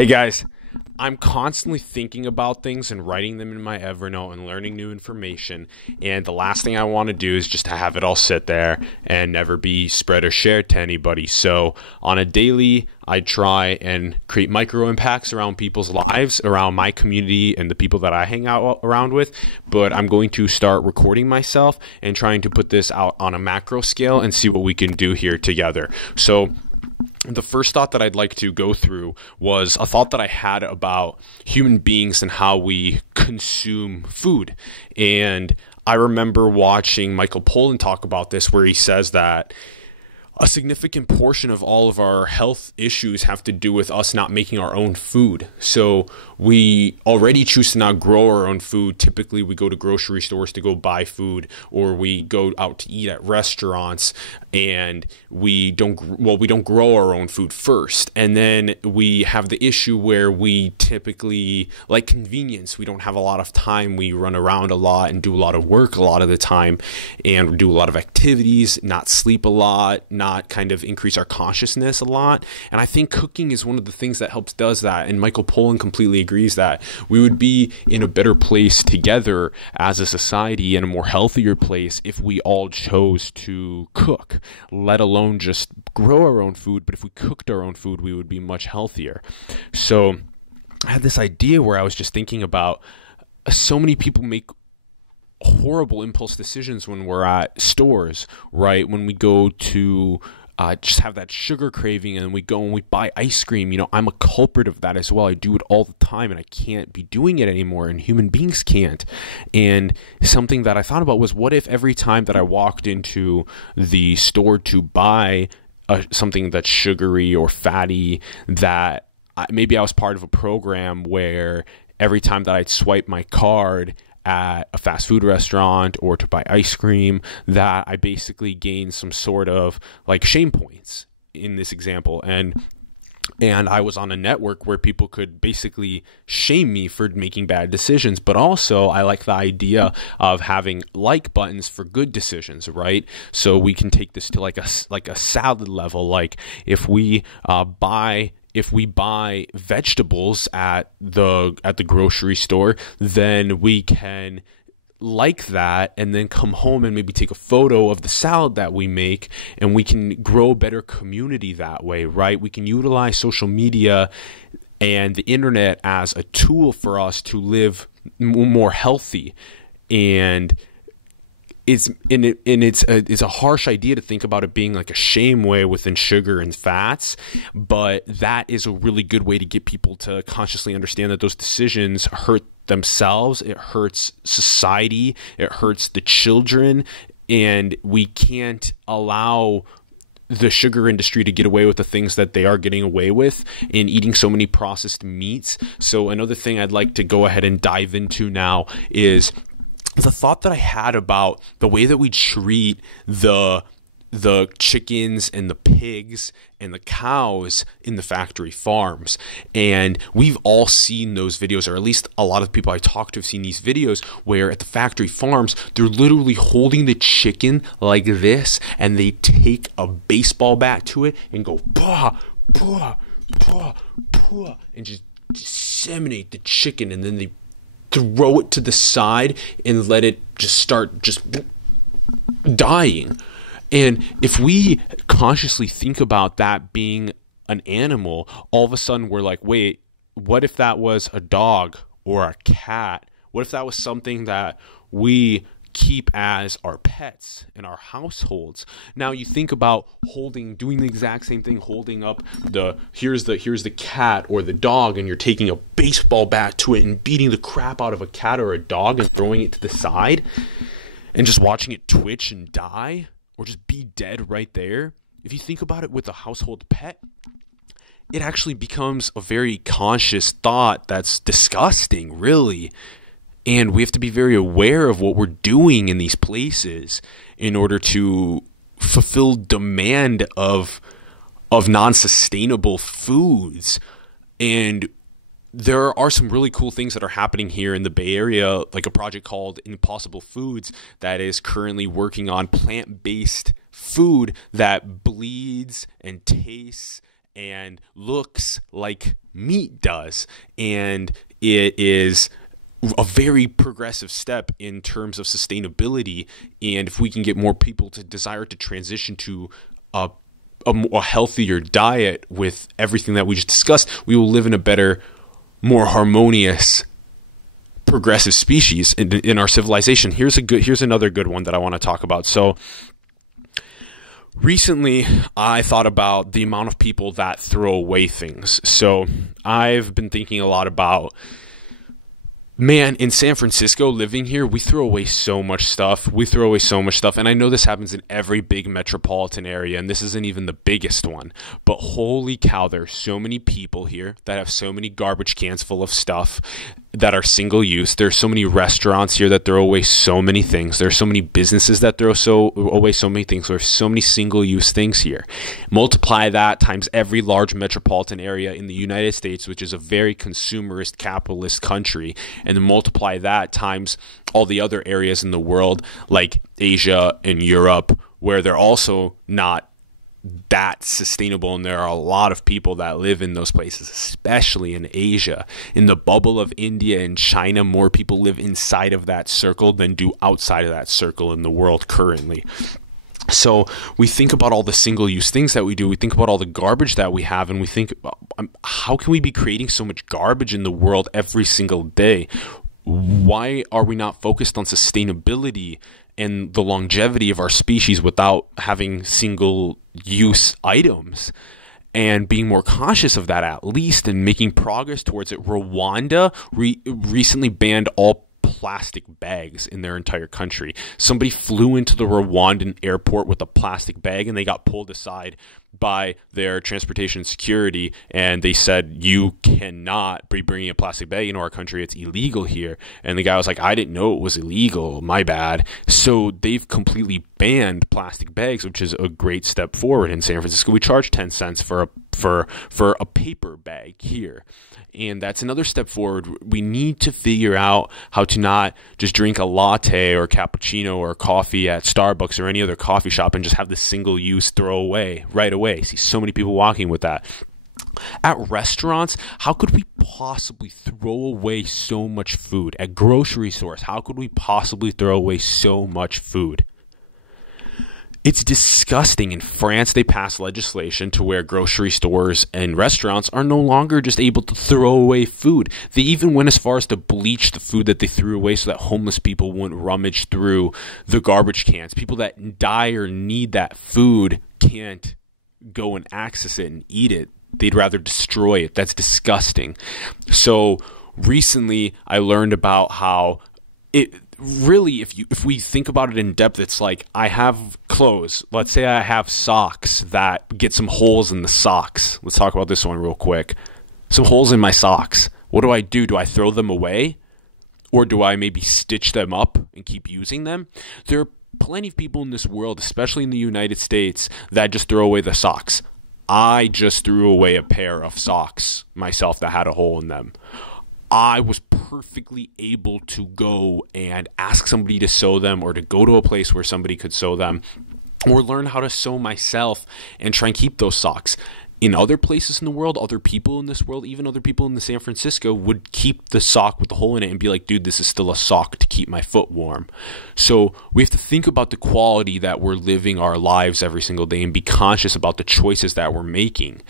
Hey guys, I'm constantly thinking about things and writing them in my Evernote and learning new information. And the last thing I want to do is just to have it all sit there and never be spread or shared to anybody. So on a daily, I try and create micro impacts around people's lives, around my community and the people that I hang out around with. But I'm going to start recording myself and trying to put this out on a macro scale and see what we can do here together. So the first thought that I'd like to go through was a thought that I had about human beings and how we consume food. And I remember watching Michael Pollan talk about this, where he says that a significant portion of all of our health issues have to do with us not making our own food. So we already choose to not grow our own food. Typically, we go to grocery stores to go buy food, or we go out to eat at restaurants, and we don't grow our own food first. And then we have the issue where we typically like convenience. We don't have a lot of time. We run around a lot and do a lot of work a lot of the time, and do a lot of activities, not sleep a lot, not kind of increase our consciousness a lot. And I think cooking is one of the things that helps does that. And Michael Pollan completely agrees that we would be in a better place together as a society, and a more healthier place, if we all chose to cook, let alone just grow our own food. But if we cooked our own food, we would be much healthier. So I had this idea where I was just thinking about so many people make horrible impulse decisions when we're at stores, right? When we go to just have that sugar craving, and we go and we buy ice cream. I'm a culprit of that as well. I do it all the time, and I can't be doing it anymore, and human beings can't. And something that I thought about was, what if every time that I walked into the store to buy something that's sugary or fatty, that maybe I was part of a program where every time that I'd swipe my card at a fast food restaurant or to buy ice cream, that I basically gained some sort of like shame points in this example. And I was on a network where people could basically shame me for making bad decisions. But also, I like the idea of having like buttons for good decisions, right? So we can take this to like a salad level. Like if we buy vegetables at the grocery store, then we can like that and then come home and maybe take a photo of the salad that we make, and we can grow a better community that way, right? We can utilize social media and the internet as a tool for us to live more healthy. And it's a harsh idea to think about it being like a shame way within sugar and fats, but that is a really good way to get people to consciously understand that those decisions hurt themselves, it hurts society, it hurts the children, and we can't allow the sugar industry to get away with the things that they are getting away with in eating so many processed meats. So another thing I'd like to go ahead and dive into now is the thought that I had about the way that we treat the chickens and the pigs and the cows in the factory farms. And we've all seen those videos, or at least a lot of people I talk to have seen these videos, where at the factory farms, they're literally holding the chicken like this, and they take a baseball bat to it and go, bah, bah, bah, bah, and just disseminate the chicken, and then they throw it to the side and let it just start just dying. And if we consciously think about that being an animal, all of a sudden we're like, wait, what if that was a dog or a cat? What if that was something that we keep as our pets in our households? Now you think about doing the exact same thing, holding up here's the cat or the dog, and you're taking a baseball bat to it and beating the crap out of a cat or a dog and throwing it to the side and just watching it twitch and die, or just be dead right there. If you think about it with a household pet, it actually becomes a very conscious thought that's disgusting, really. And we have to be very aware of what we're doing in these places in order to fulfill demand of non-sustainable foods. And there are some really cool things that are happening here in the Bay Area, like a project called Impossible Foods that is currently working on plant-based food that bleeds and tastes and looks like meat does. And it is a very progressive step in terms of sustainability. And if we can get more people to desire to transition to a healthier diet with everything that we just discussed, we will live in a better, more harmonious, progressive species in our civilization. Here's another good one that I want to talk about. So recently, I thought about the amount of people that throw away things. So I've been thinking a lot about, man, in San Francisco, living here, we throw away so much stuff. And I know this happens in every big metropolitan area, and this isn't even the biggest one. But holy cow, there's so many people here that have so many garbage cans full of stuff that are single use. There's so many restaurants here that throw away so many things. There's so many businesses that throw away so many things. There's so many single use things here. Multiply that times every large metropolitan area in the United States, which is a very consumerist, capitalist country, and then multiply that times all the other areas in the world like Asia and Europe, where they're also not that sustainable, and there are a lot of people that live in those places, especially in Asia. In the bubble of India and China, more people live inside of that circle than do outside of that circle in the world currently. So we think about all the single-use things that we do, we think about all the garbage that we have, and we think, how can we be creating so much garbage in the world every single day? Why are we not focused on sustainability and the longevity of our species without having single-use items and being more conscious of that, at least, and making progress towards it? Rwanda recently banned all plastic bags in their entire country. Somebody flew into the Rwandan airport with a plastic bag, and they got pulled aside by their transportation security, and they said, you cannot be bringing a plastic bag into our country. It's illegal here. And the guy was like, I didn't know it was illegal. My bad. So they've completely banned plastic bags, which is a great step forward. In San Francisco, we charge 10 cents for a paper bag here. And that's another step forward. We need to figure out how to not just drink a latte or cappuccino or coffee at Starbucks or any other coffee shop and just have the single-use throwaway right away. I see so many people walking with that. At restaurants, how could we possibly throw away so much food? At grocery stores, how could we possibly throw away so much food? It's disgusting. In France, they passed legislation to where grocery stores and restaurants are no longer just able to throw away food. They even went as far as to bleach the food that they threw away so that homeless people wouldn't rummage through the garbage cans. People that die or need that food can't go and access it and eat it. They'd rather destroy it. That's disgusting. So recently, I learned about how it really, if we think about it in depth, it's like I have clothes. Let's say I have socks that get some holes in the socks. Let's talk about this one real quick. Some holes in my socks. What do? Do I throw them away? Or do I maybe stitch them up and keep using them? There are plenty of people in this world, especially in the United States, that just throw away the socks. I just threw away a pair of socks myself that had a hole in them. I was perfectly able to go and ask somebody to sew them, or to go to a place where somebody could sew them, or learn how to sew myself and try and keep those socks. In other places in the world, other people in this world, even other people in the San Francisco would keep the sock with the hole in it and be like, dude, this is still a sock to keep my foot warm. So we have to think about the quality that we're living our lives every single day and be conscious about the choices that we're making.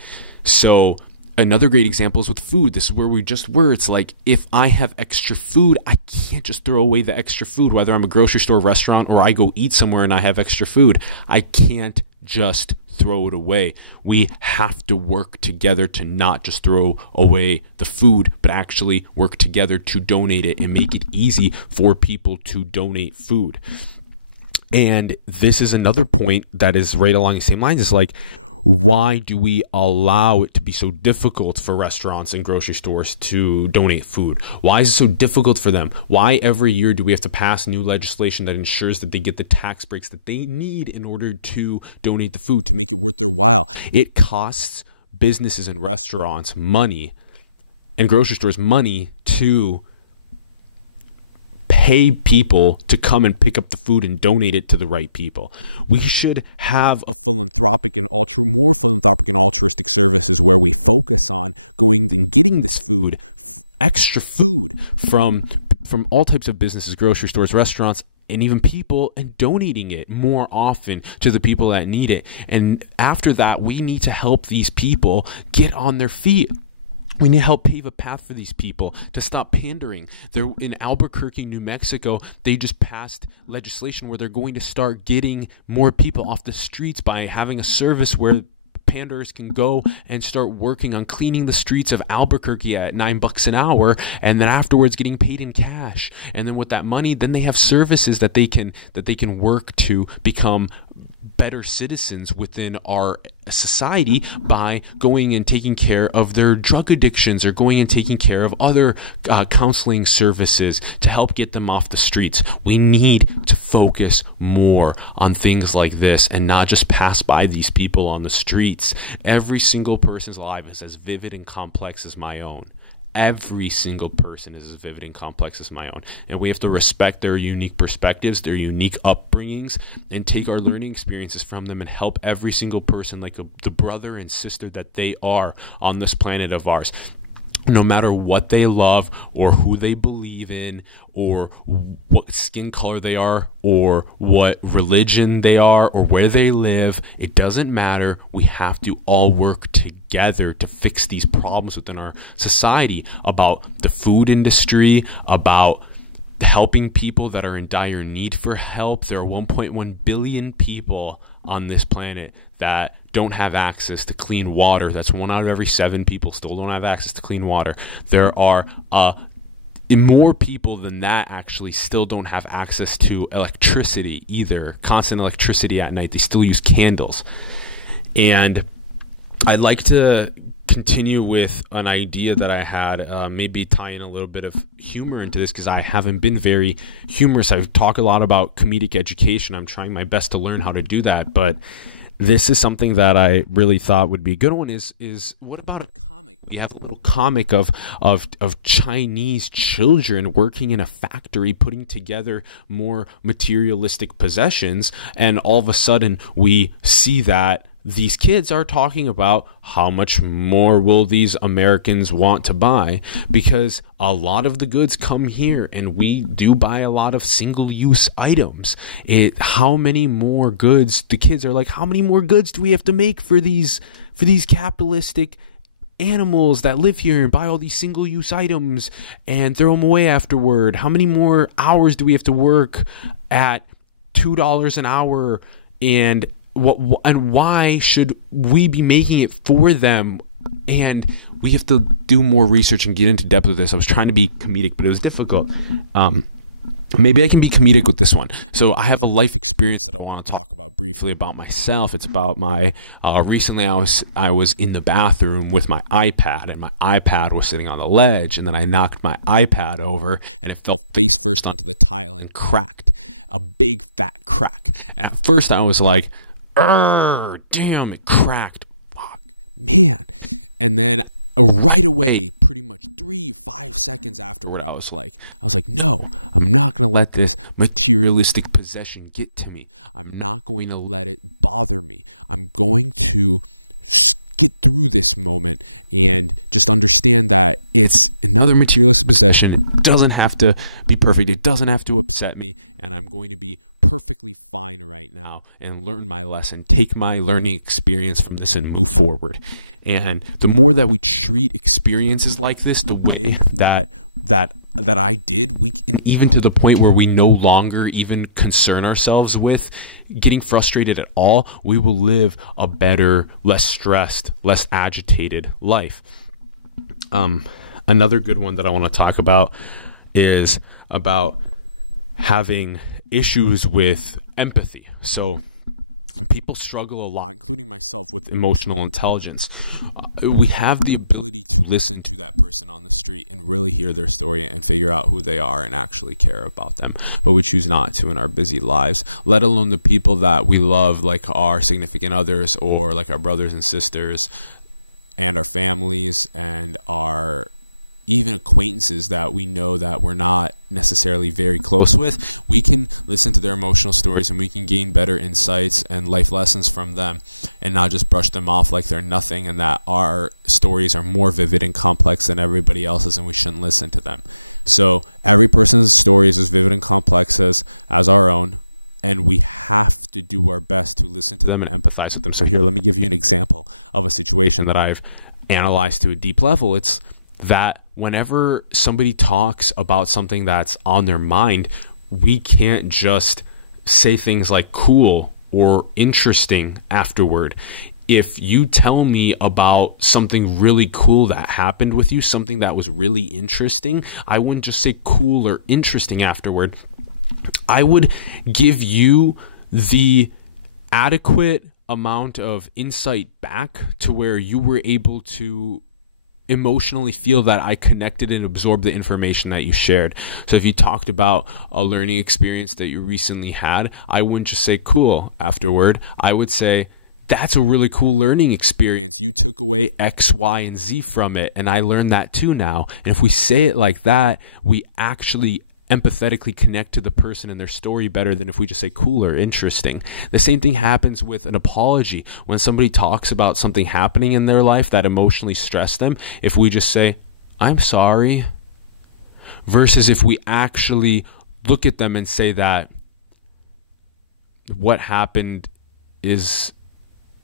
So another great example is with food. This is where we just were. It's like, if I have extra food, I can't just throw away the extra food, whether I'm a grocery store, restaurant, or I go eat somewhere and I have extra food. I can't just throw it away. We have to work together to not just throw away the food, but actually work together to donate it and make it easy for people to donate food. And this is another point that is right along the same lines. It's like, why do we allow it to be so difficult for restaurants and grocery stores to donate food? Why is it so difficult for them? Why every year do we have to pass new legislation that ensures that they get the tax breaks that they need in order to donate the food? It costs businesses and restaurants money, and grocery stores money, to pay people to come and pick up the food and donate it to the right people. We should have a philanthropic and getting this food, extra food from all types of businesses, grocery stores, restaurants, and even people, and donating it more often to the people that need it. And after that, we need to help these people get on their feet. We need to help pave a path for these people to stop pandering. They're in Albuquerque, New Mexico. They just passed legislation where they're going to start getting more people off the streets by having a service where panders can go and start working on cleaning the streets of Albuquerque at $9 an hour, and then afterwards getting paid in cash. And then with that money, then they have services that they can work to become better citizens within our society by going and taking care of their drug addictions, or going and taking care of other counseling services to help get them off the streets. We need to focus more on things like this and not just pass by these people on the streets. Every single person's life is as vivid and complex as my own. Every single person is as vivid and complex as my own. And we have to respect their unique perspectives, their unique upbringings, and take our learning experiences from them and help every single person like the brother and sister that they are on this planet of ours. No matter what they love or who they believe in or what skin color they are or what religion they are or where they live, it doesn't matter. We have to all work together to fix these problems within our society, about the food industry, about helping people that are in dire need for help. There are 1.1 billion people on this planet that don't have access to clean water. That's 1 out of every 7 people still don't have access to clean water. There are more people than that actually still don't have access to electricity either, constant electricity at night. They still use candles. And I'd like to continue with an idea that I had, maybe tie in a little bit of humor into this, because I haven't been very humorous. I've talked a lot about comedic education. I'm trying my best to learn how to do that, but this is something that I really thought would be a good one. Is what about we have a little comic of Chinese children working in a factory putting together more materialistic possessions, and all of a sudden we see that these kids are talking about how much more will these Americans want to buy, because a lot of the goods come here and we do buy a lot of single-use items. How many more goods, the kids are like, how many more goods do we have to make for these capitalistic animals that live here and buy all these single-use items and throw them away afterward? How many more hours do we have to work at $2 an hour? And why should we be making it for them? And we have to do more research and get into depth with this. I was trying to be comedic, but it was difficult. Maybe I can be comedic with this one. So I have a life experience that I want to talk briefly about myself. It's about my recently I was in the bathroom with my iPad, and my iPad was sitting on the ledge, and then I knocked my iPad over, and it fell and cracked, a big fat crack. And at first I was like, damn, it cracked. Right away, what I was like, I'm not let this materialistic possession get to me. I'm not going to. It's another material possession. It doesn't have to be perfect. It doesn't have to upset me. And I'm going to be now and learn my lesson, take my learning experience from this and move forward. And the more that we treat experiences like this the way that I did, even to the point where we no longer even concern ourselves with getting frustrated at all, we will live a better, less stressed, less agitated life. Another good one that I want to talk about is about having issues with empathy. So people struggle a lot with emotional intelligence. We have the ability to listen to them, to hear their story and figure out who they are and actually care about them, but we choose not to in our busy lives, let alone the people that we love, like our significant others or like our brothers and sisters, even acquaintances that we know that we're not necessarily very close with. We can listen to their emotional stories and we can gain better insights and life lessons from them, and not just brush them off like they're nothing, and that our stories are more vivid and complex than Every person's story is as vivid and complex as our own, and we have to do our best to listen to them and empathize with them. So here, let me give you an example of a situation that I've analyzed to a deep level. It's that whenever somebody talks about something that's on their mind, we can't just say things like cool or interesting afterward. If you tell me about something really cool that happened with you, something that was really interesting, I wouldn't just say cool or interesting afterward. I would give you the adequate amount of insight back to where you were able to emotionally feel that I connected and absorbed the information that you shared. So if you talked about a learning experience that you recently had, I wouldn't just say cool afterward. I would say, that's a really cool learning experience. You took away X, Y, and Z from it, and I learned that too now. And if we say it like that, we actually empathetically connect to the person and their story better than if we just say cool or interesting. The same thing happens with an apology. When somebody talks about something happening in their life that emotionally stressed them, if we just say, I'm sorry, versus if we actually look at them and say that what happened is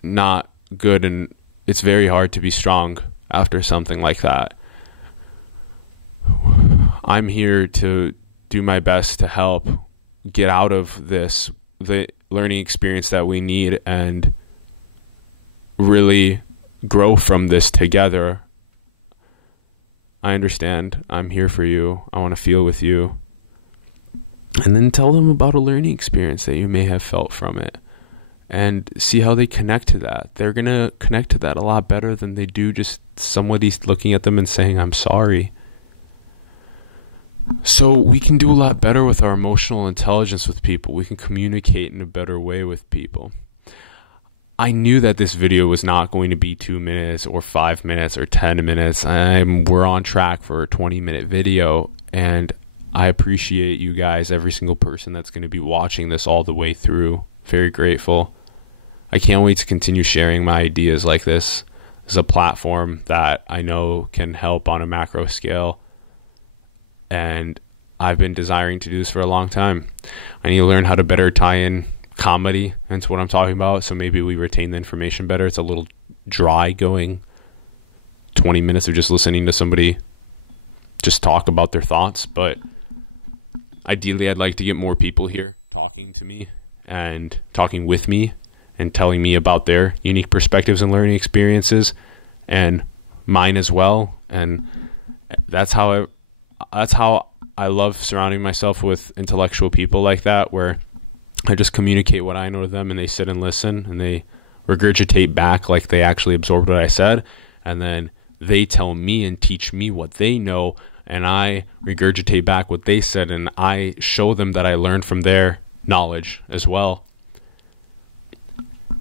not good and it's very hard to be strong after something like that. I'm here to do my best to help get out of this, the learning experience that we need, and really grow from this together. I understand. I'm here for you. I want to feel with you. And then tell them about a learning experience that you may have felt from it and see how they connect to that. They're going to connect to that a lot better than they do just somebody looking at them and saying, I'm sorry. So we can do a lot better with our emotional intelligence with people. We can communicate in a better way with people. I knew that this video was not going to be 2 minutes or 5 minutes or 10 minutes. We're on track for a 20-minute video, and I appreciate you guys, every single person that's going to be watching this all the way through. Very grateful. I can't wait to continue sharing my ideas like this. This is a platform that I know can help on a macro scale, and I've been desiring to do this for a long time. I need to learn how to better tie in comedy into what I'm talking about, so maybe we retain the information better. It's a little dry going 20 minutes of just listening to somebody just talk about their thoughts, but ideally I'd like to get more people here talking to me and talking with me and telling me about their unique perspectives and learning experiences, and mine as well. And that's how I love surrounding myself with intellectual people like that, where I just communicate what I know to them and they sit and listen and they regurgitate back like they actually absorbed what I said, and then they tell me and teach me what they know, and I regurgitate back what they said, and I show them that I learned from their knowledge as well.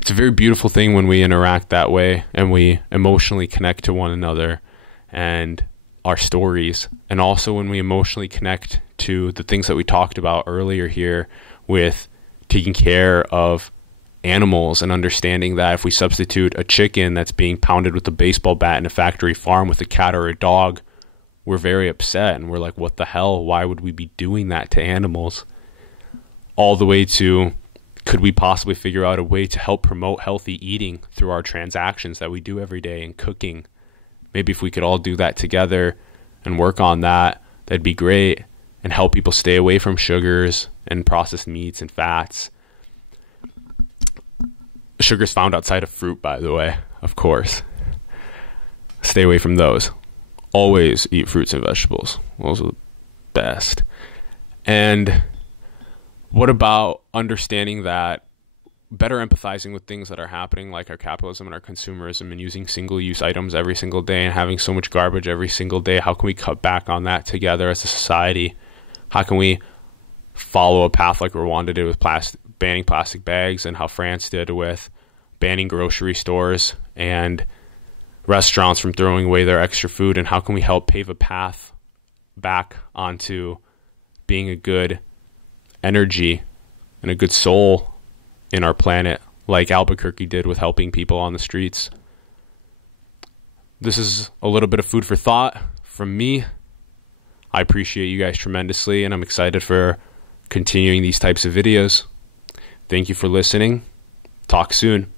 It's a very beautiful thing when we interact that way and we emotionally connect to one another and our stories, and also when we emotionally connect to the things that we talked about earlier here with taking care of animals and understanding that if we substitute a chicken that's being pounded with a baseball bat in a factory farm with a cat or a dog, we're very upset and we're like, what the hell? Why would we be doing that to animals? All the way to, could we possibly figure out a way to help promote healthy eating through our transactions that we do every day in cooking? Maybe if we could all do that together and work on that, that'd be great, and help people stay away from sugars and processed meats and fats. Sugar's found outside of fruit, by the way, of course. Stay away from those. Always eat fruits and vegetables. Those are the best. And what about understanding that, better empathizing with things that are happening, like our capitalism and our consumerism, and using single-use items every single day and having so much garbage every single day? How can we cut back on that together as a society? How can we follow a path like Rwanda did with banning plastic bags, and how France did with banning grocery stores and restaurants from throwing away their extra food? And how can we help pave a path back onto being a good energy and a good soul in our planet, like Albuquerque did with helping people on the streets? This is a little bit of food for thought from me. I appreciate you guys tremendously, and I'm excited for continuing these types of videos. Thank you for listening. Talk soon.